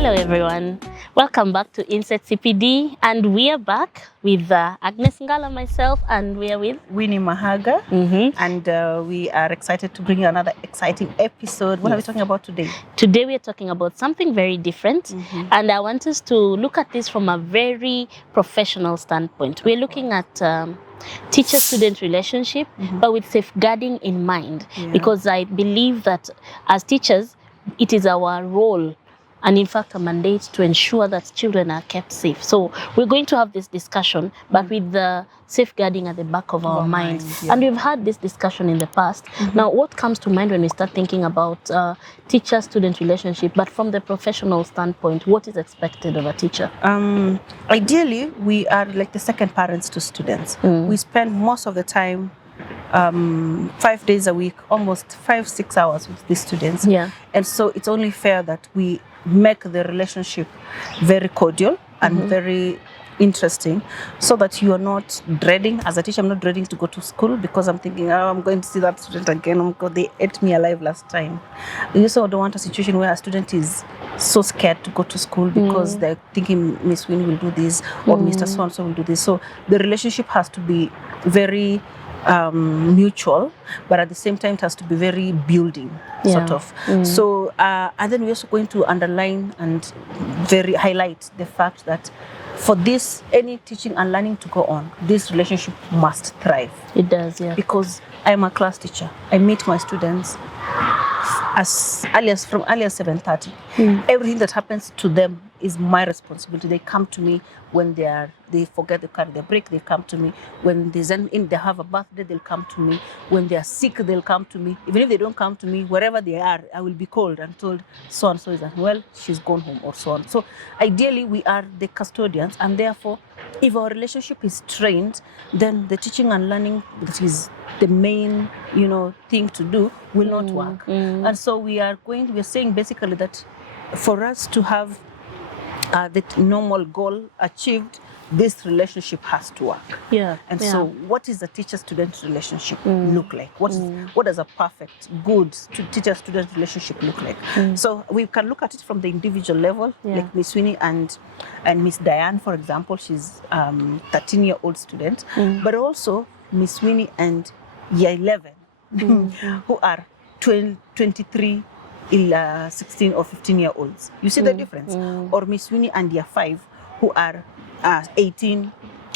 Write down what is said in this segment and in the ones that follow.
Hello everyone, welcome back to Inset CPD, and we are back with Agnes Ngala, myself, and we are with Winnie Mahaga, and we are excited to bring you another exciting episode. What are we talking about today? Today we are talking about something very different, and I want us to look at this from a very professional standpoint. We're looking at teacher-student relationship, but with safeguarding in mind, because I believe that as teachers, it is our role and in fact a mandate to ensure that children are kept safe. So we're going to have this discussion, but with the safeguarding at the back of our mind. And we've had this discussion in the past. Now, what comes to mind when we start thinking about teacher-student relationship, but from the professional standpoint, what is expected of a teacher? Ideally, we are like the second parents to students. We spend most of the time 5 days a week, almost 5-6 hours with the students. And so it's only fair that we make the relationship very cordial and very interesting, so that you are not dreading. As a teacher, I'm not dreading to go to school because I'm thinking, oh, I'm going to see that student again. They ate me alive last time. You also don't want a situation where a student is so scared to go to school because they're thinking Miss Winnie will do this or Mr. So-and-so will do this. So the relationship has to be very mutual, but at the same time it has to be very building, sort of. So and then we're also going to underline and very highlight the fact that for this, any teaching and learning to go on, this relationship must thrive. It does, because I'm a class teacher. I meet my students from early as 7:30. Everything that happens to them is my responsibility. They come to me when they forget to carry their break. They come to me when they have a birthday. They'll come to me when they are sick. They'll come to me. Even if they don't come to me, wherever they are, I will be called and told so and so is unwell. She's gone home, or so on. So ideally, we are the custodians, and therefore, if our relationship is trained, then the teaching and learning, that is the main, thing to do, will not work. And so we're saying basically that for us to have the normal goal achieved, this relationship has to work. And so what is a teacher-student relationship look like? What does a perfect, good teacher-student relationship look like? So we can look at it from the individual level, like Miss Winnie and Miss Diane, for example. She's 13-year-old student, but also Miss Winnie and year 11, who are 23, 16 or 15-year-olds. You see the difference? Or Miss Winnie and year 5, who are 18,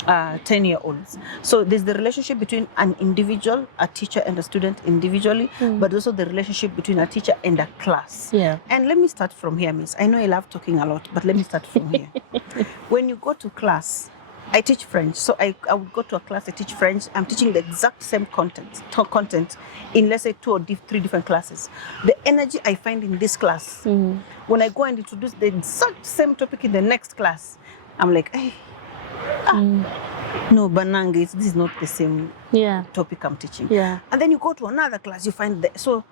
10-year-olds. So there's the relationship between an individual, a teacher and a student individually, but also the relationship between a teacher and a class. And let me start from here, Miss. I know I love talking a lot, but let me start from here. When you go to class, I teach French, so I would go to a class, I teach French. I'm teaching the exact same content in, let's say, 2 or 3 different classes. The energy I find in this class, when I go and introduce the exact same topic in the next class, I'm like, hey, no, Banange, this is not the same topic I'm teaching. And then you go to another class, you find so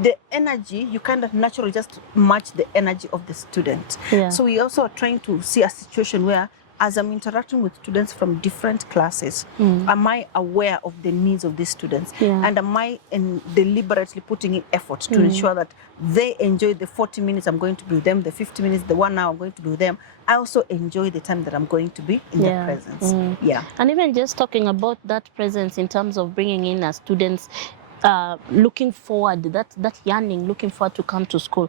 the energy, you kind of naturally just match the energy of the student. So we also are trying to see a situation where, as I'm interacting with students from different classes, am I aware of the needs of these students? And am I deliberately putting in effort to ensure that they enjoy the 40 minutes I'm going to be with them, the 50 minutes, the 1 hour I'm going to be with them? I also enjoy the time that I'm going to be in their presence. And even just talking about that presence in terms of bringing in our students, looking forward, that yearning, looking forward to come to school.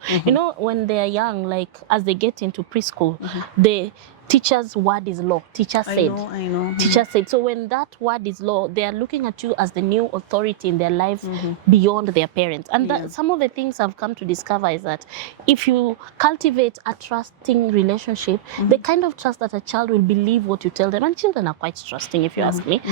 When they're young, like as they get into preschool, the teacher's word is law. Teacher said. I know. Teacher said. So when that word is law, they are looking at you as the new authority in their life beyond their parents. And some of the things I've come to discover is that if you cultivate a trusting relationship, the kind of trust that a child will believe what you tell them, and children are quite trusting, if you ask me.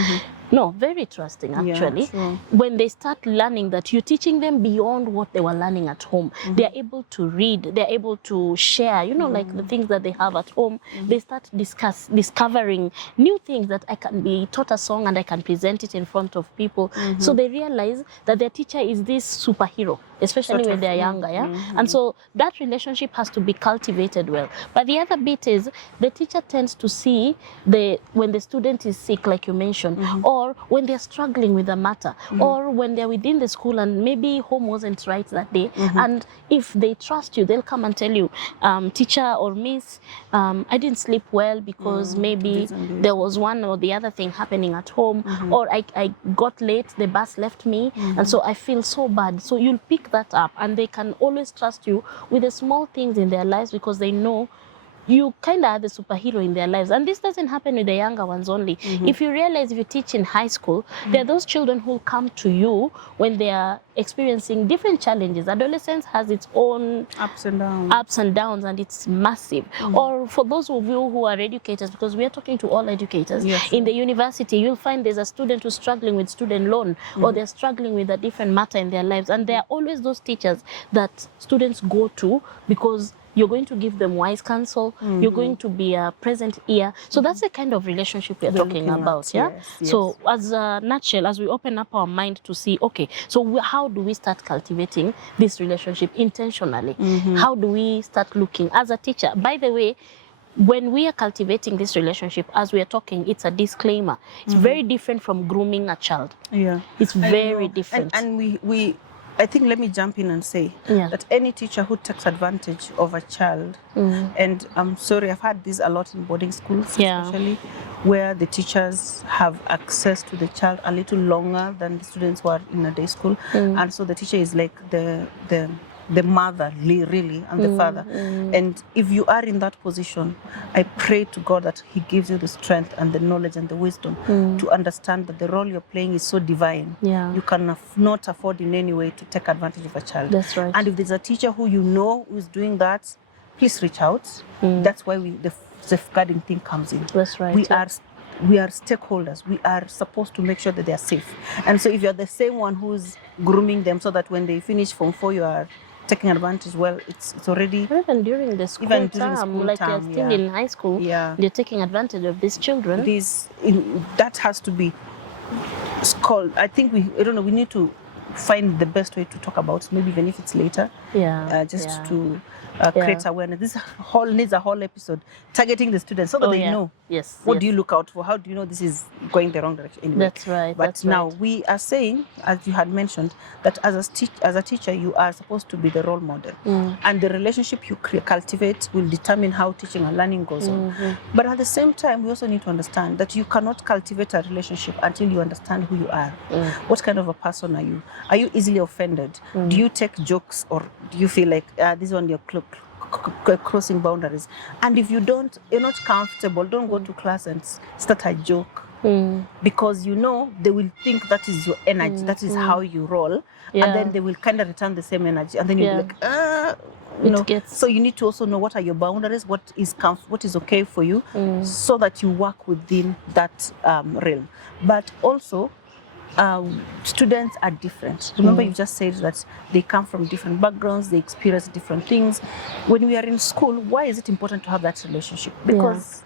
No, very trusting actually. When they start learning that you're teaching them beyond what they were learning at home, they're able to read, they're able to share, like the things that they have at home. They start discovering new things that I can be taught a song and I can present it in front of people. So they realize that their teacher is this superhero, especially when they're younger. And so that relationship has to be cultivated well. But the other bit is the teacher tends to see when the student is sick, like you mentioned, or or when they're struggling with a matter, or when they're within the school and maybe home wasn't right that day. And if they trust you, they'll come and tell you, teacher or miss, I didn't sleep well because maybe there was one or the other thing happening at home, or I got late, the bus left me, and so I feel so bad. So you'll pick that up, and they can always trust you with the small things in their lives because they know you kind of are the superhero in their lives. And this doesn't happen with the younger ones only. If you realize, if you teach in high school, there are those children who come to you when they are experiencing different challenges. Adolescence has its own ups and downs, and it's massive. Or for those of you who are educators, because we are talking to all educators, in the university, you'll find there's a student who's struggling with student loan, or they're struggling with a different matter in their lives. And there are always those teachers that students go to because you're going to give them wise counsel. You're going to be a present ear. So that's the kind of relationship we're talking about. Yes. So as a nutshell, as we open up our mind to see, okay, so how do we start cultivating this relationship intentionally? How do we start looking as a teacher? By the way, when we are cultivating this relationship, as we are talking, it's a disclaimer. It's very different from grooming a child. It's very different. And I think, let me jump in and say that any teacher who takes advantage of a child, and I'm sorry, I've had this a lot in boarding schools, especially where the teachers have access to the child a little longer than the students who are in a day school, and so the teacher is like the mother, really, and the father. And if you are in that position, I pray to God that He gives you the strength and the knowledge and the wisdom to understand that the role you're playing is so divine. You can not afford in any way to take advantage of a child. That's right. And if there's a teacher who you know who is doing that, please reach out. That's why the safeguarding thing comes in. That's right. We are stakeholders. We are supposed to make sure that they are safe. And so if you're the same one who's grooming them so that when they finish Form 4, you are taking advantage, well, it's already... Even during the school term, like they're still in high school, they're taking advantage of these children. That has to be called, I think I don't know, we need to find the best way to talk about it, maybe even if it's later, to create awareness. This needs a whole episode targeting the students so that they know what do you look out for, how do you know this is going the wrong direction anyway. That's right. But now we are saying, as you had mentioned, that as a teacher you are supposed to be the role model, and the relationship you cultivate will determine how teaching and learning goes on. But at the same time, we also need to understand that you cannot cultivate a relationship until you understand who you are. What kind of a person are you? Are you easily offended? Do you take jokes, or do you feel like this one you're crossing boundaries? And if you're not comfortable, don't go to class and start a joke, because you know they will think that is your energy, that is how you roll, and then they will kind of return the same energy, and then you'll be like, so you need to also know what are your boundaries, what is okay for you, so that you work within that realm. But also, students are different. Remember, you just said that they come from different backgrounds, they experience different things. When we are in school, why is it important to have that relationship? Because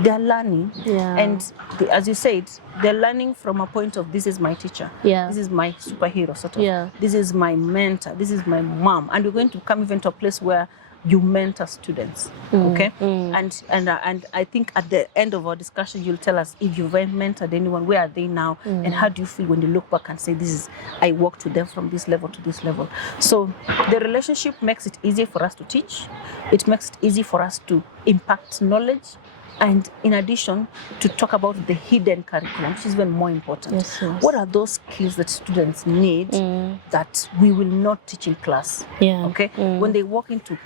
they're learning, and as you said, they're learning from a point of, this is my teacher, this is my superhero, sort of. This is my mentor, this is my mom, and we're going to come even to a place where you mentor students, okay? And I think at the end of our discussion, you'll tell us if you've mentored anyone, where are they now, and how do you feel when you look back and say, I walked with them from this level to this level. So the relationship makes it easier for us to teach. It makes it easy for us to impact knowledge, and in addition, to talk about the hidden curriculum, which is even more important. What are those skills that students need that we will not teach in class? Okay, when you walk into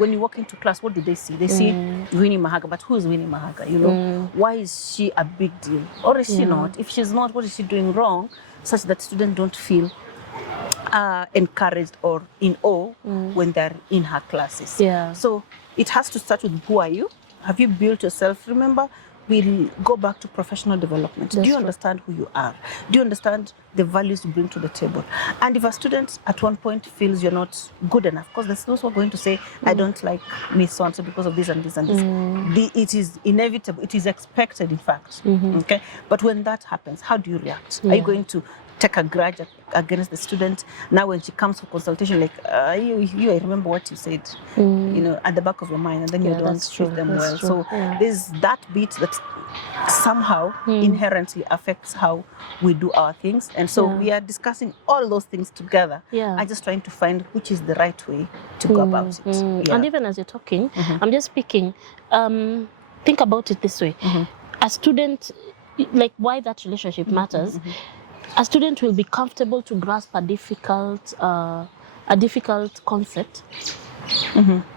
class, what do they see? They see Winnie Mahaga, but who is Winnie Mahaga? You know, why is she a big deal, or is she not? If she's not, what is she doing wrong, such that students don't feel encouraged or in awe when they're in her classes? So it has to start with, who are you? Have you built yourself? Remember, we'll go back to professional development. Do you understand who you are? Do you understand the values you bring to the table? And if a student at one point feels you're not good enough, because there's those who are going to say, I don't like Miss So-and-so because of this and this and this. It is inevitable. It is expected, in fact. Okay. But when that happens, how do you react? Are you going to take a grudge against the student? Now when she comes for consultation, like, I remember what you said, you know, at the back of your mind, and then you don't treat them well. So there's that bit that somehow inherently affects how we do our things. And so we are discussing all those things together. I'm just trying to find which is the right way to go about it. And even as you're talking, I'm just speaking, think about it this way. A student, like why that relationship matters, a student will be comfortable to grasp a difficult concept.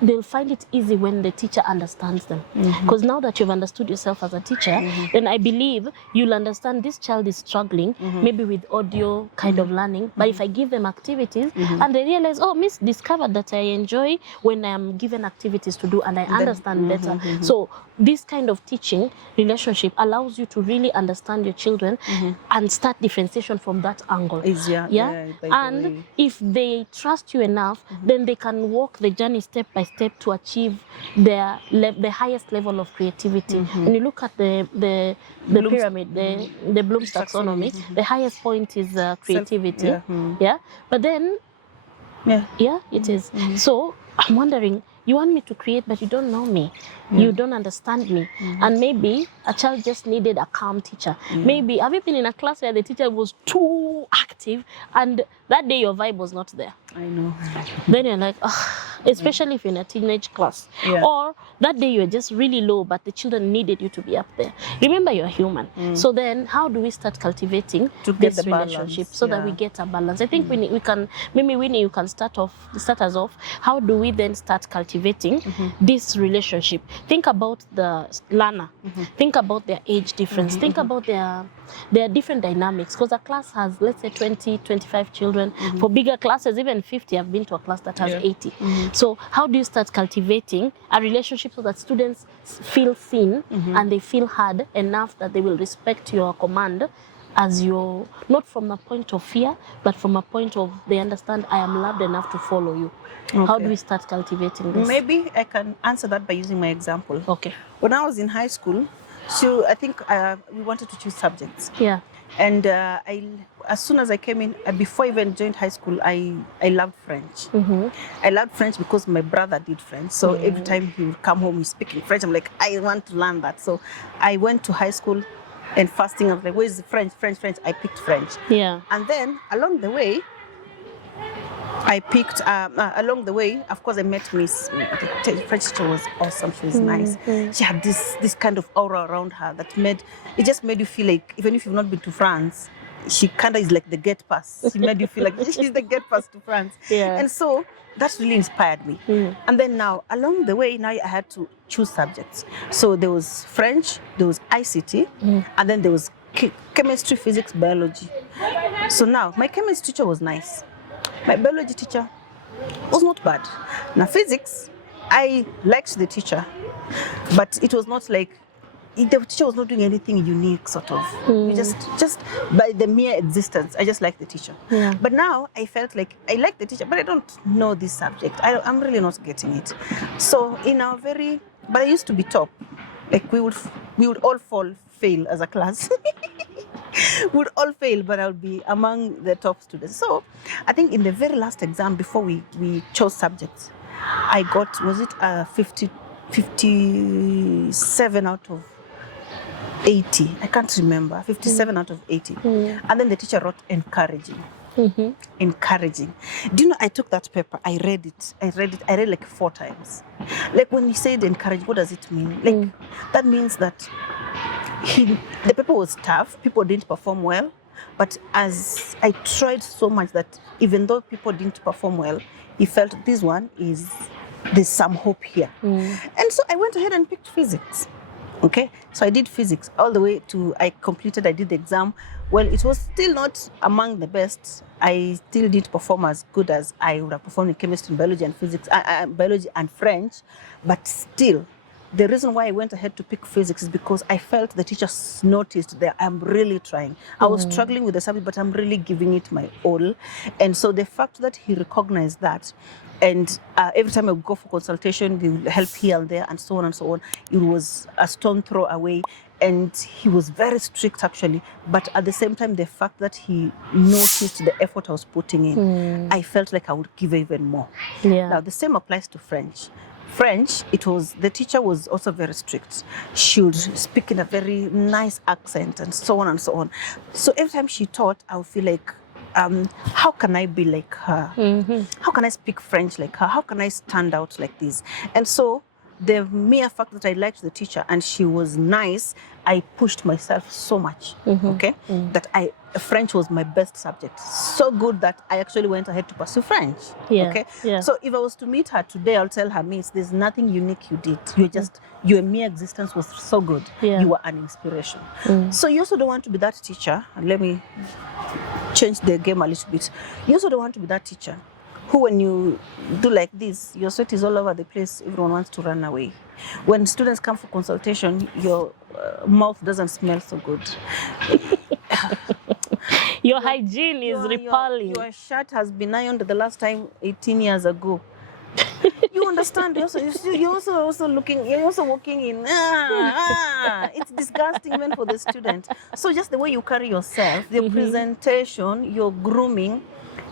They'll find it easy when the teacher understands them. Because now that you've understood yourself as a teacher, then I believe you'll understand this child is struggling, maybe with audio kind of learning. But if I give them activities and they realize, oh, Miss discovered that I enjoy when I'm given activities to do and I understand better. So this kind of teaching relationship allows you to really understand your children and start differentiation from that angle. And if they trust you enough, then they can walk the journey step by step to achieve the highest level of creativity. When you look at the pyramid, the Bloom's taxonomy, the highest point is creativity. But then it is. So I'm wondering, you want me to create, but you don't know me. You don't understand me. And maybe a child just needed a calm teacher. Maybe, have you been in a class where the teacher was too active and that day your vibe was not there? I know. Then you're like, especially if you're in a teenage class. Or that day you're just really low, but the children needed you to be up there. Remember, you're human. So then how do we start cultivating this relationship so that we get a balance? I think we can, maybe Winnie, you can start us off. How do we then start cultivating this relationship? Think about the learner. Think about their age difference. Think about their different dynamics. Because a class has, let's say, 20, 25 children. For bigger classes, even 50. I've been to a class that has 80. So how do you start cultivating a relationship so that students feel seen and they feel heard enough that they will respect your command as your, not from a point of fear, but from a point of they understand I am loved enough to follow you. How do we start cultivating this? Maybe I can answer that by using my example. Okay. When I was in high school, so I think we wanted to choose subjects. And as soon as I came in, before I even joined high school, I loved French. I loved French because my brother did French. So every time he would come home, he's speaking French. I'm like, I want to learn that. So I went to high school, and first thing I was like, where's French? I picked French. And then along the way, of course, I met Miss. The French teacher was awesome. She was nice. She had this kind of aura around her that just made you feel like, even if you've not been to France, she kind of is like the gate pass. She made you feel like she's the gate pass to France. And so that really inspired me. And then now, along the way, now I had to choose subjects. So there was French, there was ICT, and then there was chemistry, physics, biology. So now, my chemistry teacher was nice. My biology teacher was not bad. Now physics, I liked the teacher, but it was not like, the teacher was not doing anything unique, sort of. Just by the mere existence, I just liked the teacher. But now I felt like I like the teacher, but I don't know this subject. I'm really not getting it. So but I used to be top. Like we would all fail as a class. Would all fail, but I would be among the top students. So I think in the very last exam before we chose subjects, I got, was it 57 out of 80? I can't remember. 57 out of 80. And then the teacher wrote encouraging. Encouraging. Do you know, I took that paper, I read it like 4 times. Like when he said encourage, what does it mean? Like that means that the paper was tough, people didn't perform well, but as I tried so much that even though people didn't perform well, he felt there's some hope here. And so I went ahead and picked physics. Okay, so I did physics all the way to, I did the exam. Well, it was still not among the best. I still didn't perform as good as I would have performed in chemistry, biology and physics, biology and French, but still, the reason why I went ahead to pick physics is because I felt the teachers noticed that I'm really trying. I was struggling with the subject, but I'm really giving it my all. And so the fact that he recognized that, and every time I would go for consultation, they would help here and there, and so on and so on. It was a stone throw away. And he was very strict, actually. But at the same time, the fact that he noticed the effort I was putting in, I felt like I would give even more. Now, the same applies to French. French, the teacher was also very strict. She would speak in a very nice accent and so on and so on. So every time she taught, I would feel like, how can I be like her? How can I speak French like her? How can I stand out like this? And so the mere fact that I liked the teacher and she was nice, I pushed myself so much, that French was my best subject. So good that I actually went ahead to pursue French. So if I was to meet her today, I'll tell her, Miss, there's nothing unique you did. Your mere existence was so good. You were an inspiration. So you also don't want to be that teacher. And let me change the game a little bit. You also don't want to be that teacher who, when you do like this, your sweat is all over the place, everyone wants to run away. When students come for consultation, your mouth doesn't smell so good. Your hygiene is repelling. Your shirt has been ironed the last time 18 years ago. You understand? You're also walking in. It's disgusting even for the student. So just the way you carry yourself, your presentation, your grooming,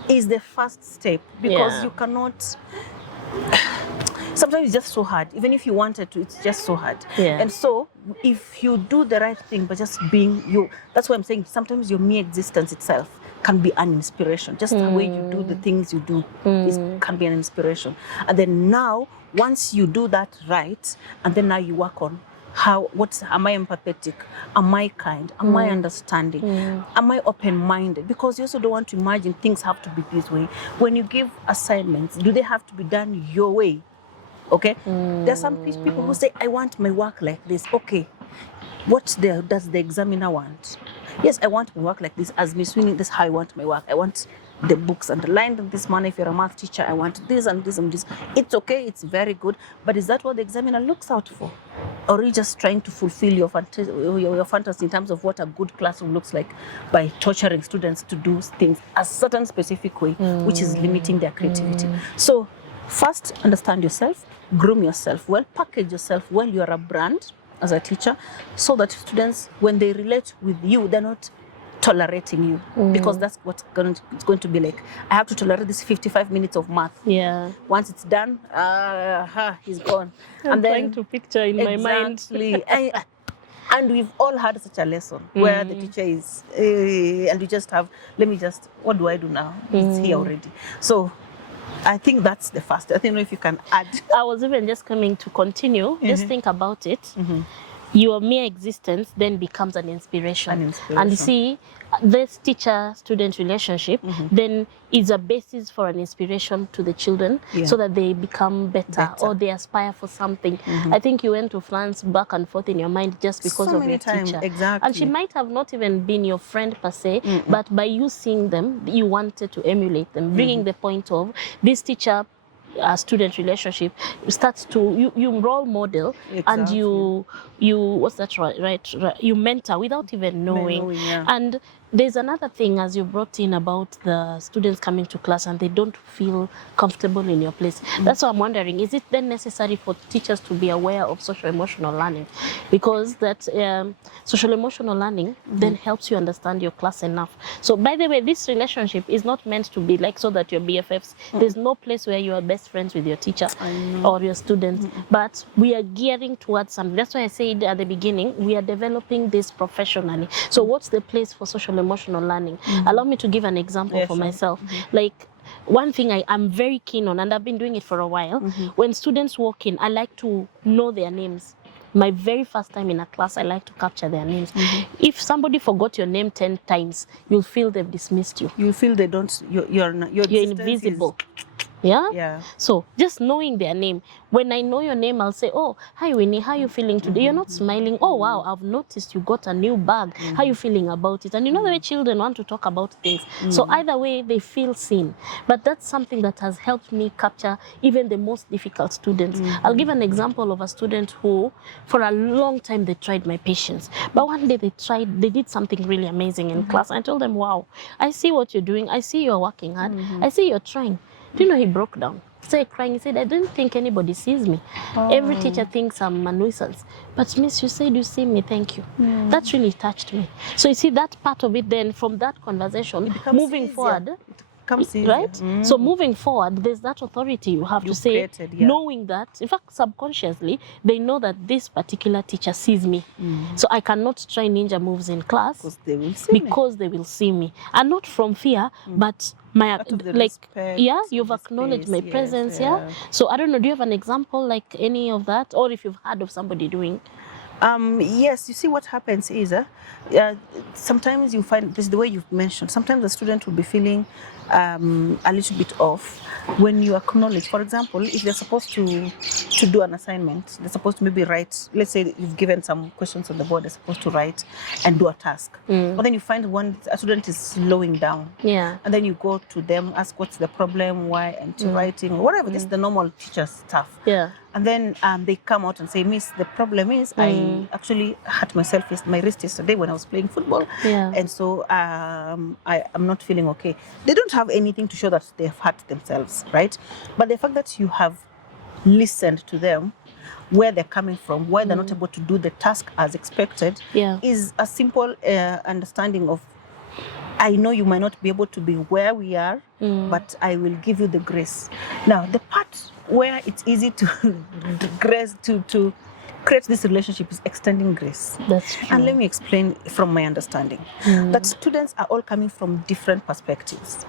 is the first step, because you cannot. Sometimes it's just so hard. Even if you wanted to, it's just so hard. And so if you do the right thing, but just being you, that's why I'm saying sometimes your mere existence itself can be an inspiration. Just the way you do the things you do can be an inspiration. And then now, once you do that right, and then now you work on am I empathetic? Am I kind? Am I understanding? Am I open-minded? Because you also don't want to imagine things have to be this way. When you give assignments, do they have to be done your way? Okay? There's some people who say, I want my work like this. Okay. What does the examiner want? Yes, I want my work like this. As Miss Winnie, this is how I want my work. I want the books underlined in this manner. If you're a math teacher, I want this and this and this. It's okay, it's very good. But is that what the examiner looks out for? Or are you just trying to fulfill your fantasy in terms of what a good classroom looks like by torturing students to do things a certain specific way, which is limiting their creativity? So first, understand yourself, groom yourself well, package yourself well. You are a brand as a teacher, so that students, when they relate with you, they're not tolerating you, because that's what's going to be like. I have to tolerate this 55 minutes of math. Once it's done, he's gone. I'm trying to picture in my mind. And we've all had such a lesson where the teacher is, and you just have, what do I do now? It's here already. So I think that's the first. I don't know if you can add. I was even just coming to continue. Just think about it. Your mere existence then becomes an inspiration. And you see, this teacher-student relationship then is a basis for an inspiration to the children, so that they become better or they aspire for something. I think you went to France back and forth in your mind just because of your teacher. Exactly. And she might have not even been your friend per se, but by you seeing them, you wanted to emulate them, bringing the point of this teacher student relationship starts to you role model, and you what's that right you mentor without even knowing. And there's another thing, as you brought in, about the students coming to class and they don't feel comfortable in your place. That's why I'm wondering, is it then necessary for teachers to be aware of social emotional learning? Because that social emotional learning then helps you understand your class enough. So by the way, this relationship is not meant to be like so that you're BFFs. There's no place where you are best friends with your teacher or your students, but we are gearing towards something. That's why I said at the beginning, we are developing this professionally. So what's the place for social emotional learning? Allow me to give an example for myself. Like, one thing I'm very keen on, and I've been doing it for a while, when students walk in, I like to know their names. My very first time in a class, I like to capture their names. If somebody forgot your name 10 times, you'll feel they've dismissed you. You feel they don't, you're invisible. Yeah? So just knowing their name. When I know your name, I'll say, oh, hi Winnie, how are you feeling today? You're not smiling. Oh, wow, I've noticed you got a new bag. How are you feeling about it? And you know the way children want to talk about things. So either way, they feel seen. But that's something that has helped me capture even the most difficult students. I'll give an example of a student who, for a long time, they tried my patience. But one day they did something really amazing in class. I told them, wow, I see what you're doing. I see you're working hard. I see you're trying. Do you know, he broke down? He started crying. He said, I don't think anybody sees me. Every teacher thinks I'm a nuisance. But Miss, you said you see me, thank you. That really touched me. So you see, that part of it then, from that conversation, moving forward, Comes easier. Right? So moving forward, there's that authority you have to say, created, yeah. knowing that, in fact, subconsciously, they know that this particular teacher sees me. So I cannot try ninja moves in class because they will see me. And not from fear, but my, Out of the like, respect, yeah, you've the acknowledged space, my yes, presence, yeah. So I don't know, do you have an example like any of that? Or if you've heard of somebody doing? Yes, you see what happens is sometimes you find this the way you've mentioned. Sometimes the student will be feeling a little bit off when you acknowledge. For example, if they're supposed to do an assignment, they're supposed to maybe write. Let's say you've given some questions on the board. They're supposed to write and do a task. But then you find a student is slowing down. Yeah. And then you go to them, ask what's the problem, why aren't you writing, or whatever. This is the normal teacher stuff. Yeah. And then they come out and say, Miss, the problem is I actually hurt myself, my wrist yesterday when I was playing football. Yeah. And so I'm not feeling okay. They don't have anything to show that they've hurt themselves, right? But the fact that you have listened to them, where they're coming from, why they're not able to do the task as expected, is a simple understanding of, I know you might not be able to be where we are, but I will give you the grace. Now, the part where it's easy to grace to create this relationship is extending grace. That's true. And let me explain from my understanding that students are all coming from different perspectives,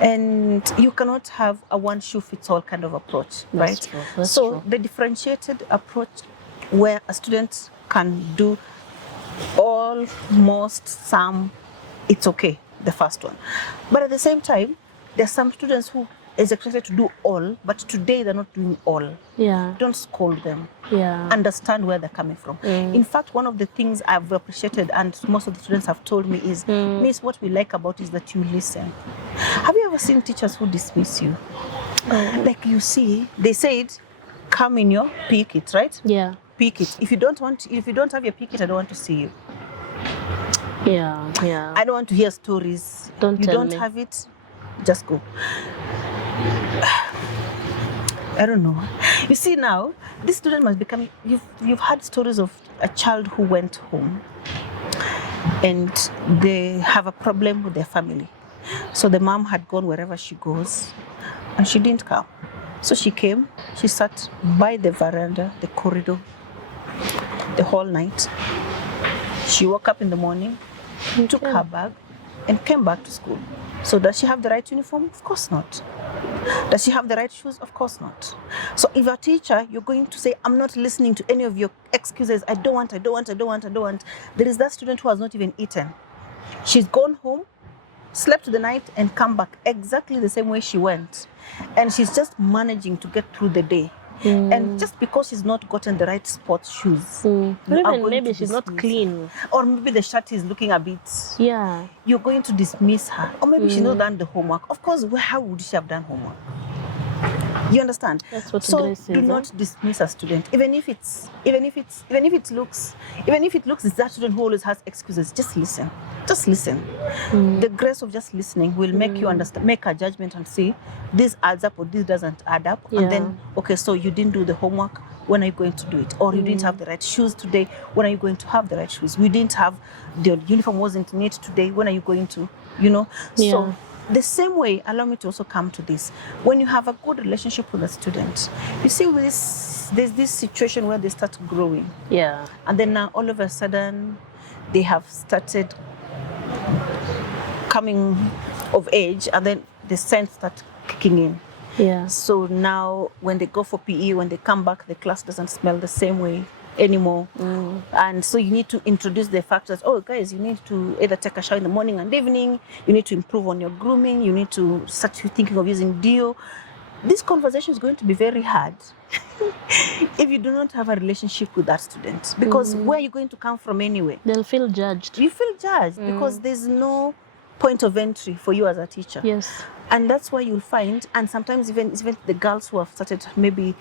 and you cannot have a one shoe fits all kind of approach, right? True. That's so true. The differentiated approach where a student can do almost some, it's okay, the first one. But at the same time, there are some students who is expected to do all, but today they're not doing all. Yeah. Don't scold them. Yeah. Understand where they're coming from. In fact, one of the things I've appreciated and most of the students have told me is, Miss, what we like about is that you listen. Have you ever seen teachers who dismiss you? Like you see, they said, come in your pick it, right? Yeah. Pick it. If you don't have your pick it, I don't want to see you. Yeah. Yeah. I don't want to hear stories. You don't have it, just go. I don't know. You see now, this student must become. You've had stories of a child who went home, and they have a problem with their family. So the mom had gone wherever she goes, and she didn't come. So she came. She sat by the veranda, the corridor, the whole night. She woke up in the morning, took her bag, and came back to school. So does she have the right uniform? Of course not. Does she have the right shoes? Of course not. So if a teacher, you're going to say, I'm not listening to any of your excuses. I don't want. There is that student who has not even eaten. She's gone home, slept the night, and come back exactly the same way she went. And she's just managing to get through the day. And just because she's not gotten the right sports shoes, maybe she's not clean, or maybe the shirt is looking a bit, you're going to dismiss her, or maybe she's not done the homework. Of course, how would she have done homework? You understand? That's what so Grace do not dismiss a student, even if it looks it's that student who always has excuses. Just listen. The grace of just listening will make you understand, make a judgment and see this adds up or this doesn't add up. And then, okay, so you didn't do the homework, when are you going to do it? Or you didn't have the right shoes today, when are you going to have the right shoes? We didn't have, the uniform wasn't neat today, when are you going to, So the same way, allow me to also come to this. When you have a good relationship with a student, you see there's this situation where they start growing. Yeah. And then now all of a sudden they have started coming of age, and then the sense start kicking in. Yeah. So now when they go for PE, when they come back, the class doesn't smell the same way anymore. And so you need to introduce the factors. Oh, guys, you need to either take a shower in the morning and evening. You need to improve on your grooming. You need to start thinking of using deo. This conversation is going to be very hard if you do not have a relationship with that student, because where are you going to come from anyway? They'll feel judged. You feel judged because there's no point of entry for you as a teacher. Yes. And that's why you'll find, and sometimes even the girls who have started maybe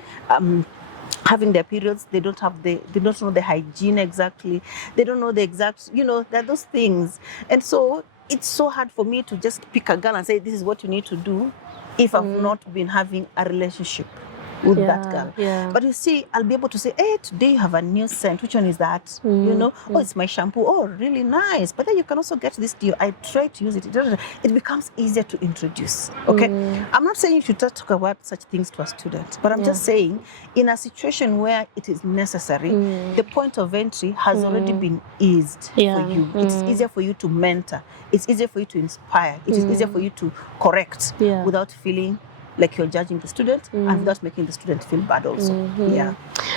having their periods, they don't know the hygiene exactly. They don't know the exact, there are those things. And so it's so hard for me to just pick a girl and say, this is what you need to do, if I've not been having a relationship. with that girl. Yeah. But you see, I'll be able to say, hey, today you have a new scent. Which one is that? You know, oh, it's my shampoo. Oh, really nice. But then you can also get this deal. I try to use it. It becomes easier to introduce. Okay. I'm not saying you should just talk about such things to a student, but I'm just saying in a situation where it is necessary, the point of entry has already been eased for you. It's easier for you to mentor. It's easier for you to inspire. It is easier for you to correct without feeling like you're judging the student and without making the student feel bad also. Yeah.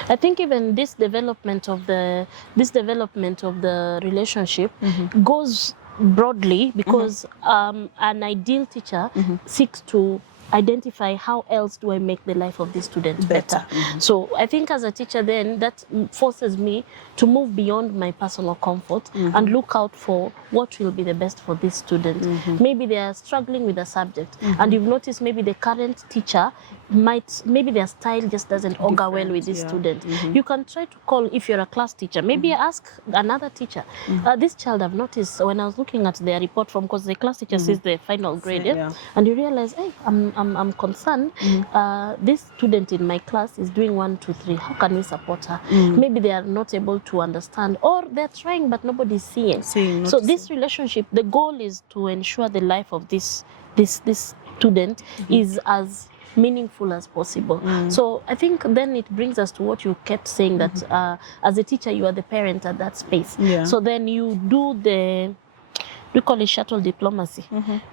I think even this development of the relationship goes broadly because an ideal teacher seeks to identify how else do I make the life of this student better. So I think as a teacher then that forces me to move beyond my personal comfort and look out for what will be the best for this student. Maybe they are struggling with a subject and you've noticed maybe the current teacher maybe their style just doesn't augur well with this student. You can try to call, if you're a class teacher, maybe ask another teacher, this child I've noticed when I was looking at their report from, because the class teacher says the final grade, and you realize, hey, I'm concerned, this student in my class is doing 1, 2, 3, how can we support her? Maybe they are not able to understand, or they're trying but nobody's seeing. So this relationship, the goal is to ensure the life of this student is as meaningful as possible. So I think then it brings us to what you kept saying, that as a teacher you are the parent at that space. So then you do we call it shuttle diplomacy.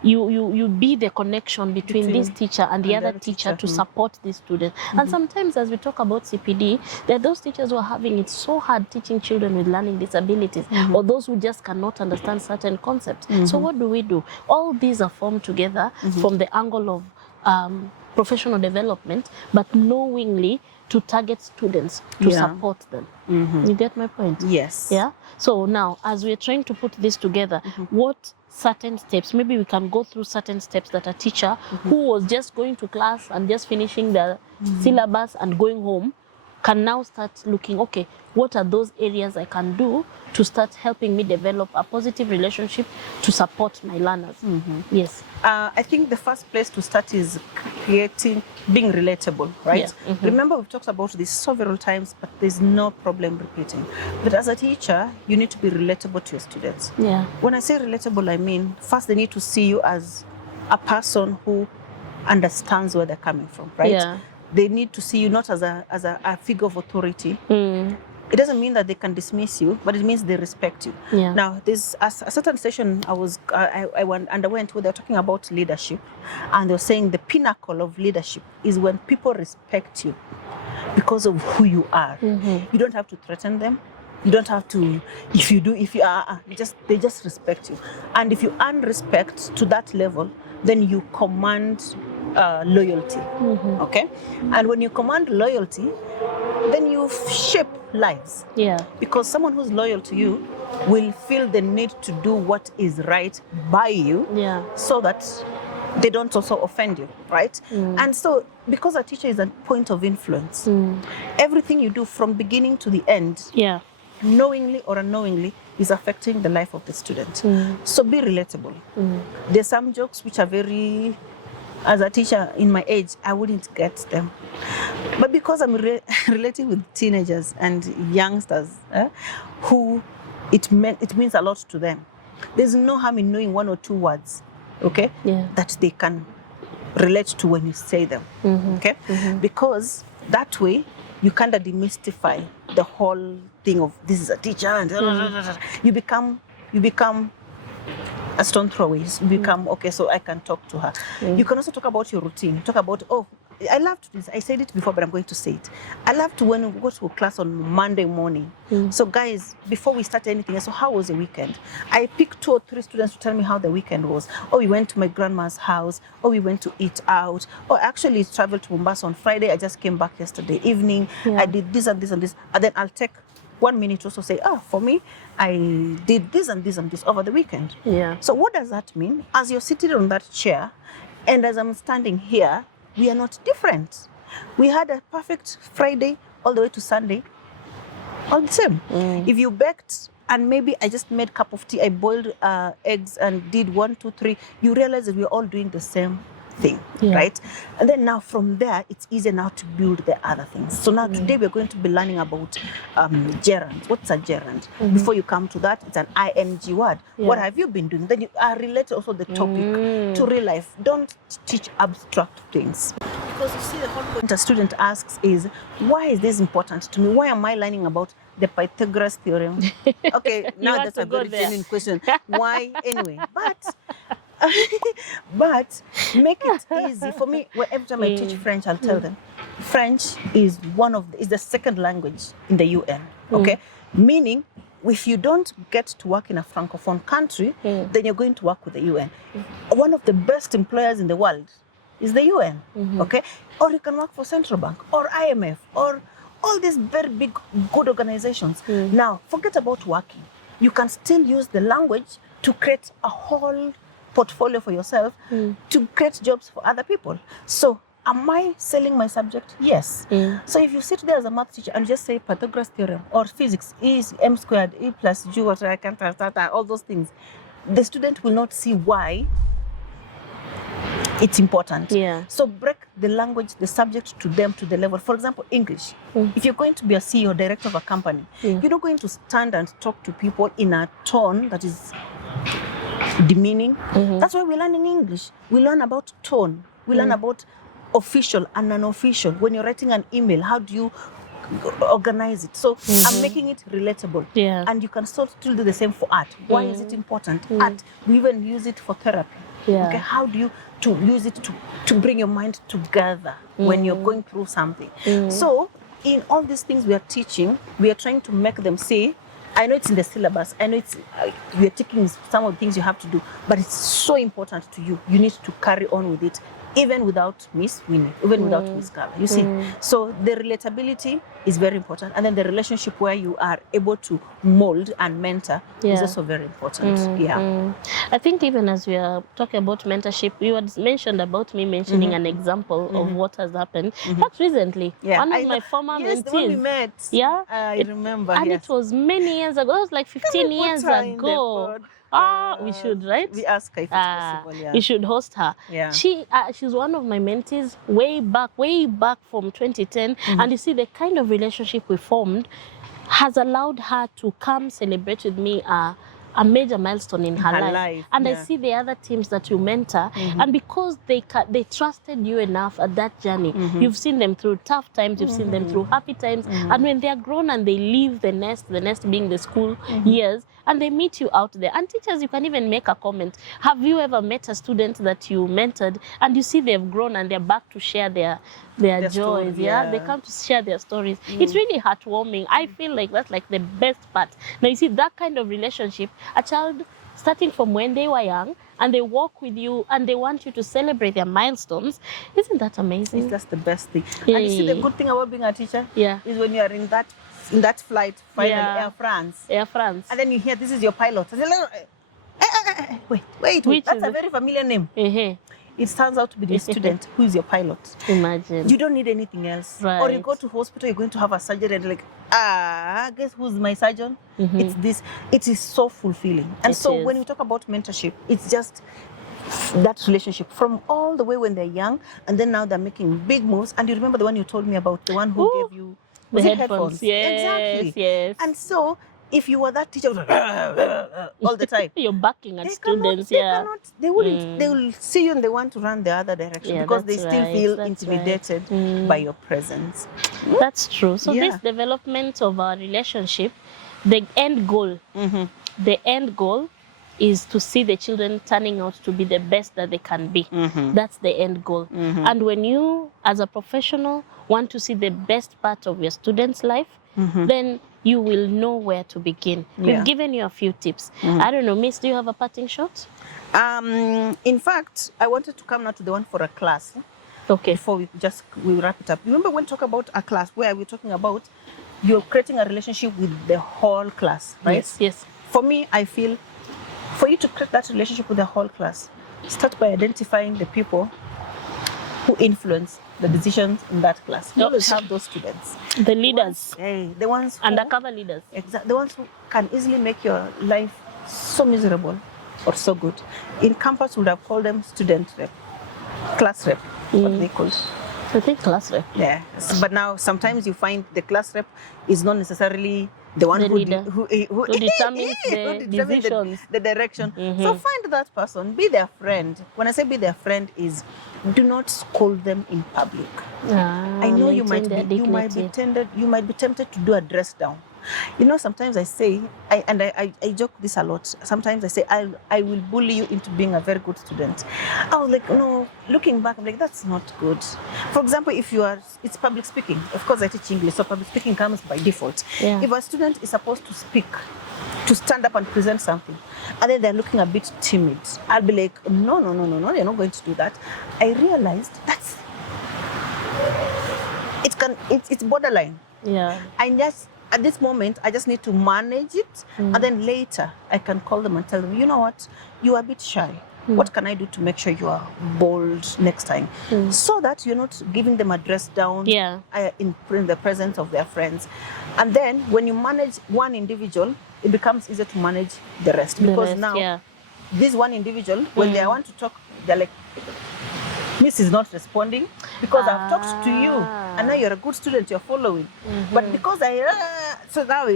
You be the connection between this teacher and the other teacher to support this student. And sometimes as we talk about CPD, there are those teachers who are having it so hard teaching children with learning disabilities, or those who just cannot understand certain concepts. So what do? All these are formed together from the angle of professional development, but knowingly to target students, to support them. You get my point? Yes. Yeah. So now, as we're trying to put this together, what certain steps, maybe we can go through certain steps that a teacher who was just going to class and just finishing the syllabus and going home can now start looking, okay, what are those areas I can do to start helping me develop a positive relationship to support my learners? Yes. I think the first place to start is being relatable, right? Remember, we've talked about this several times, but there's no problem repeating. But as a teacher, you need to be relatable to your students. When I say relatable, I mean, first they need to see you as a person who understands where they're coming from, right? They need to see you not as a figure of authority. It doesn't mean that they can dismiss you, but it means they respect you. Now, there's a certain session I underwent where they're talking about leadership, and they're saying the pinnacle of leadership is when people respect you because of who you are. You don't have to threaten them. You don't have to. If you are, they just respect you. And if you earn respect to that level, then you command loyalty. Okay, and when you command loyalty, then you shape lives. Because someone who's loyal to you will feel the need to do what is right by you, so that they don't also offend you, right? And so, because a teacher is a point of influence, everything you do from beginning to the end, knowingly or unknowingly, is affecting the life of the student. So be relatable. There's some jokes which are very, as a teacher in my age, I wouldn't get them. But because I'm relating with teenagers and youngsters who it means a lot to them, there's no harm in knowing 1 or 2 words, okay, that they can relate to when you say them, okay? Because that way you kind of demystify the whole thing of this is a teacher, and you become a stone throw away. You become, okay, so I can talk to her. You can also talk about your routine. Talk about, oh, I love to do this. I said it before, but I'm going to say it. I love to, when we go to class on Monday morning. So guys, before we start anything, so how was the weekend? I pick 2 or 3 students to tell me how the weekend was. Oh, we went to my grandma's house. Oh, we went to eat out. Oh, I actually traveled to Mombasa on Friday. I just came back yesterday evening. I did this and this and this. And then I'll take 1 minute also say, for me, I did this and this and this over the weekend. So what does that mean? As you're sitting on that chair, and as I'm standing here, we are not different. We had a perfect Friday all the way to Sunday, all the same. If you baked and maybe I just made a cup of tea, I boiled eggs and did 1, 2, 3, you realize that we're all doing the same thing, right? And then now from there, it's easier now to build the other things. So now today we're going to be learning about gerunds. What's a gerund? Before you come to that, it's an ing word. What have you been doing? Then you relate also the topic to real life. Don't teach abstract things. Because you see, the whole point a student asks is, why is this important to me? Why am I learning about the Pythagoras theorem? Okay, now that's a very genuine question. Why anyway? But make it easy for me. Every time I teach French, I'll tell them French is is the second language in the UN. Okay, meaning if you don't get to work in a francophone country, then you're going to work with the UN. One of the best employers in the world is the UN. Okay, or you can work for Central Bank or IMF or all these very big, good organizations. Now, forget about working. You can still use the language to create a whole portfolio for yourself, to create jobs for other people. So, am I selling my subject? Yes. So, if you sit there as a math teacher and just say Pythagoras theorem or physics is m squared, e plus g, whatever, I can't, all those things, the student will not see why it's important. So break the language, the subject to them, to the level. For example, English. If you're going to be a CEO, director of a company, you're not going to stand and talk to people in a tone that is demeaning. That's why we're learning English. We learn about tone. We learn about official and unofficial. When you're writing an email, how do you organize it? So I'm making it relatable. And you can still do the same for art. Why is it important? Art, we even use it for therapy. Okay, how do you use it to bring your mind together when you're going through something? So in all these things we are teaching, we are trying to make them say, I know it's in the syllabus, I know it's we are taking some of the things you have to do, but it's so important to you. You need to carry on with it, even without Miss Winnie, even without Miss Carla. You see, so the relatability is very important, and then the relationship where you are able to mold and mentor is also very important. I think even as we are talking about mentorship, you had mentioned about me mentioning an example of what has happened. That's recently. One of my former mentees. The one we met. I remember. And it was many years ago. It was like 15 years ago. We should, right? We ask her if it's possible. We should host her. She's one of my mentees way back from 2010. And you see, the kind of relationship we formed has allowed her to come celebrate with me a major milestone in her life. And I see the other teams that you mentor, and because they trusted you enough at that journey, you've seen them through tough times, you've seen them through happy times, and when they are grown and they leave the nest being the school years, and they meet you out there. And teachers, you can even make a comment. Have you ever met a student that you mentored and you see they've grown and they're back to share their joys? Story, they come to share their stories. It's really heartwarming. I feel like that's like the best part. Now you see that kind of relationship, a child starting from when they were young and they walk with you and they want you to celebrate their milestones. Isn't that amazing? That's the best thing. And you see the good thing about being a teacher is when you are in that flight, finally, Air France. And then you hear, this is your pilot. Wait. That's a very familiar name. It turns out to be the student who is your pilot. Imagine. You don't need anything else. Or you go to hospital, you're going to have a surgery and you're like, guess who's my surgeon? It's this. It is so fulfilling. And so when you talk about mentorship, it's just that relationship from all the way when they're young, and then now they're making big moves. And you remember the one you told me about, the one who gave you the headphones. Exactly. Yes. And so if you were that teacher all the time, you're backing at students. They wouldn't. They will see you and they want to run the other direction because they still feel intimidated by your presence. That's true. So this development of our relationship, the end goal is to see the children turning out to be the best that they can be. That's the end goal. And when you, as a professional, want to see the best part of your student's life, then you will know where to begin. We've given you a few tips. I don't know, Miss, do you have a parting shot? In fact, I wanted to come now to the one for a class. Okay. Before we wrap it up. Remember when we talk about a class where we're talking about you're creating a relationship with the whole class, right? Yes. For me, I feel for you to create that relationship with the whole class, start by identifying the people who influence the decisions in that class. You always have those students. The leaders. The ones who, undercover leaders. Exactly. The ones who can easily make your life so miserable or so good. In campus, we would have called them student rep. class rep, what they call. I think class rep. Yeah, but now sometimes you find the class rep is not necessarily the one The who leader. Who determines who the determines decisions. the direction. So find that person, be their friend. When I say be their friend, is do not scold them in public. I know you might be tempted to do a dress down. You know, sometimes I say, I joke this a lot. Sometimes I say, I will bully you into being a very good student. I was like, no, looking back, I'm like, that's not good. For example, it's public speaking. Of course, I teach English, so public speaking comes by default. Yeah. If a student is supposed to speak, to stand up and present something, and then they're looking a bit timid, I'll be like, no, you're not going to do that. I realized it's borderline. Yeah. At this moment, I just need to manage it, and then later I can call them and tell them, you know what, you are a bit shy. What can I do to make sure you are bold next time? So that you're not giving them a dress down in the presence of their friends. And then when you manage one individual, it becomes easier to manage the rest. Because now, this one individual, when they want to talk, they're like, Miss is not responding because I've talked to you, and now you're a good student, you're following. But because so now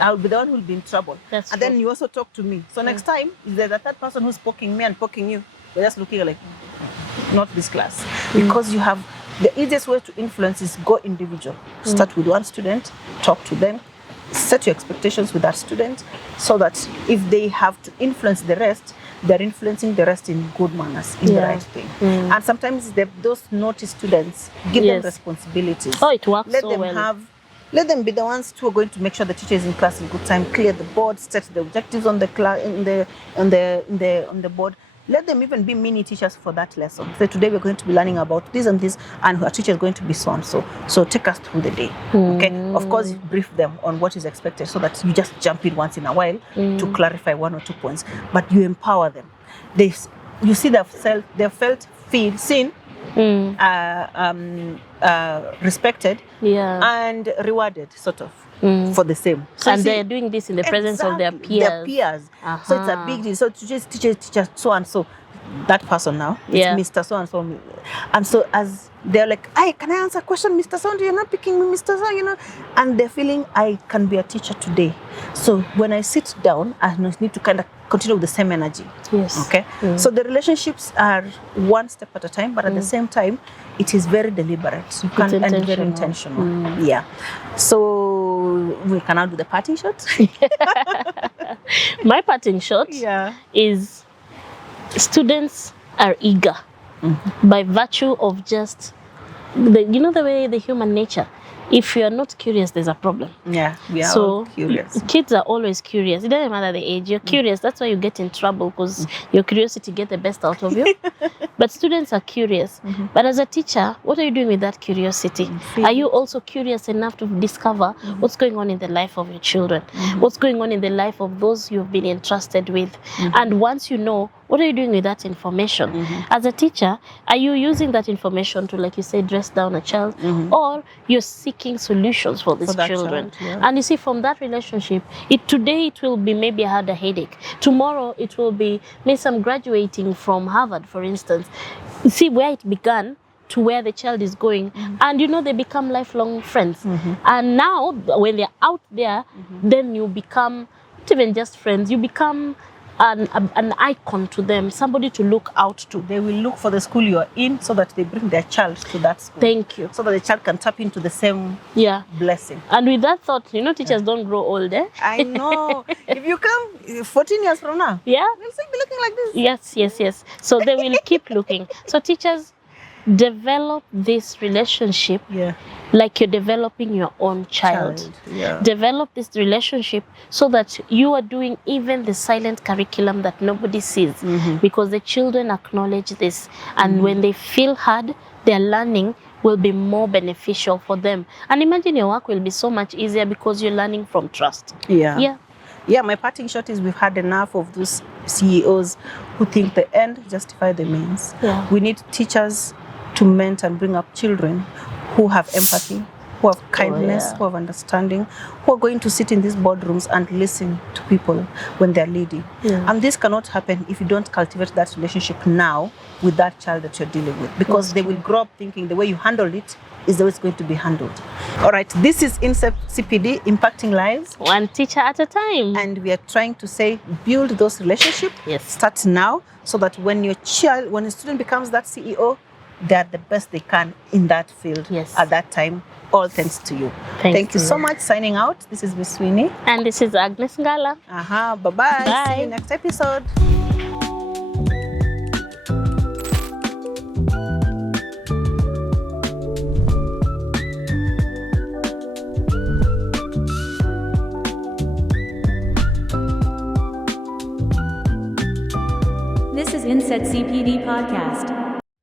I'll be the one who'll be in trouble. That's and true. then you also talk to me. So next time, if there's a third person who's poking me and poking you, we're just looking like, not this class. Because you have, the easiest way to influence is go individual. Start with one student, talk to them, set your expectations with that student, so that if they have to influence the rest, they're influencing the rest in good manners, in the right thing. And sometimes those naughty students, give them responsibilities. Oh, it works so well. Let them be the ones who are going to make sure the teacher is in class in good time, clear the board, set the objectives on the board. Let them even be mini teachers for that lesson. So today we're going to be learning about this and this, and our teacher is going to be so and so. So take us through the day. Okay. Of course, brief them on what is expected, so that you just jump in once in a while to clarify 1 or 2 points. But you empower them. You see they've felt seen, respected, and rewarded, sort of. For the same. So and they're doing this in the presence of their peers. So it's a big deal. So teacher so and so, that person now, it's Mr. So and so. And so as they're like, hey, can I answer a question, Mr. So? You're not picking me, Mr. So, you know? And they're feeling I can be a teacher today. So when I sit down, I need to kind of continue with the same energy. Yes. Okay. So the relationships are one step at a time, but at the same time, it is very deliberate. And very intentional. Yeah. So we can now do the parting shot. My parting shot is students are eager by virtue of just the way the human nature. If you are not curious, there's a problem. Yeah, we are all curious. Kids are always curious. It doesn't matter the age. You're curious. That's why you get in trouble, because your curiosity gets the best out of you. But students are curious. But as a teacher, what are you doing with that curiosity? Are you also curious enough to discover what's going on in the life of your children? What's going on in the life of those you've been entrusted with? And once you know, what are you doing with that information? As a teacher, are you using that information to, like you say, dress down a child? Or you're seeking solutions for these children? And you see, from that relationship, today it will be maybe I had a headache. Tomorrow it will be maybe I'm graduating from Harvard, for instance. You see where it began to where the child is going. And they become lifelong friends. And now when they're out there, then you become not even just friends, you become an icon to them, somebody to look out to. They will look for the school you're in, so that they bring their child to that school. Thank you. So that the child can tap into the same blessing. And with that thought, teachers don't grow old, eh? I know. If you come 14 years from now, they'll still be looking like this. Yes. So they will keep looking. So teachers, develop this relationship like you're developing your own child. Develop this relationship so that you are doing even the silent curriculum that nobody sees, because the children acknowledge this, and when they feel heard, their learning will be more beneficial for them. And imagine your work will be so much easier because you're learning from trust. Yeah, my parting shot is we've had enough of those CEOs who think the end justify the means. We need teachers to mentor and bring up children who have empathy, who have kindness, yeah. who have understanding, who are going to sit in these boardrooms and listen to people when they're leading. And this cannot happen if you don't cultivate that relationship now with that child that you're dealing with, because they will grow up thinking the way you handle it is the way it's going to be handled. All right, this is INSEP CPD, impacting lives. One teacher at a time. And we are trying to say, build those relationships. Start now, so that when your child, when a student becomes that CEO, they're the best they can in that field at that time. All thanks to you. Thank you so much. Signing out. This is Miss Sweeney. And this is Agnes Ngala. Bye-bye. Bye. See you next episode. This is INSET CPD Podcast.